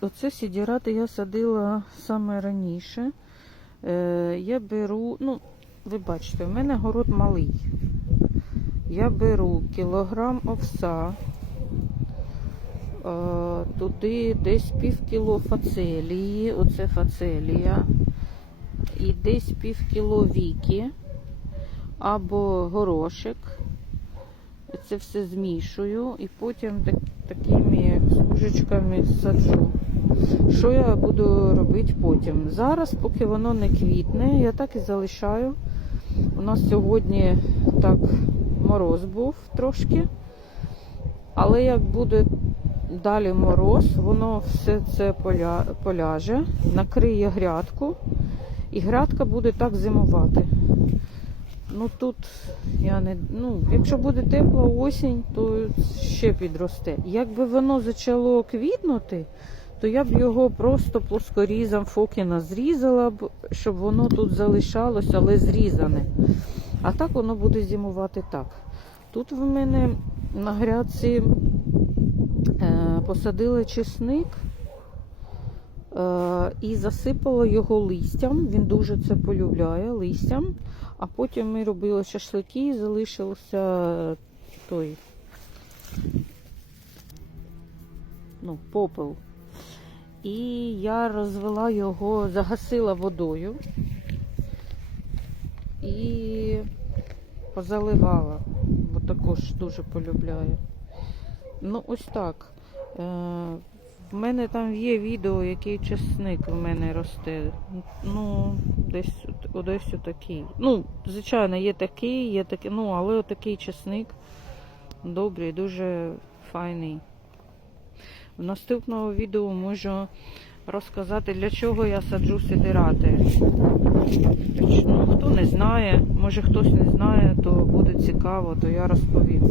Оце, сідірати я садила саме раніше. Е, я беру, ну, ви бачите, в мене город малий. Я беру кілограм овса, е, туди десь пів кіло фацелії, оце фацелія, і десь пів кіло віки або горошек. Це все змішую і потім так, такими смужечками саджу. Що я буду робити потім? Зараз, поки воно не квітне, я так і залишаю. У нас сьогодні так мороз був трошки. Але як буде далі мороз, воно все це поля, поляже, накриє грядку, і грядка буде так зимувати. Ну тут я не. Ну, якщо буде тепла осінь, то ще підросте. Якби воно почало квітнути, то я б його просто плоскорізом Фокіна зрізала б, щоб воно тут залишалось, але зрізане. А так воно буде зимувати так. Тут в мене на грядці е, посадили чесник і засипала його листям. Він дуже це полюбляє листям. А потім ми робили шашлики і залишився той ну, попел. І я розвела його, загасила водою і позаливала, бо також дуже полюбляє. Ну, ось так. В мене там є відео, який чесник в мене росте. Ну, десь, десь отакий. Ну, звичайно, є такий, є такий, ну, але отакий чесник добрий, дуже файний. В наступному відео можу розказати, для чого я саджу сидирати. Ну, хто не знає, може хтось не знає, то буде цікаво, то я розповім.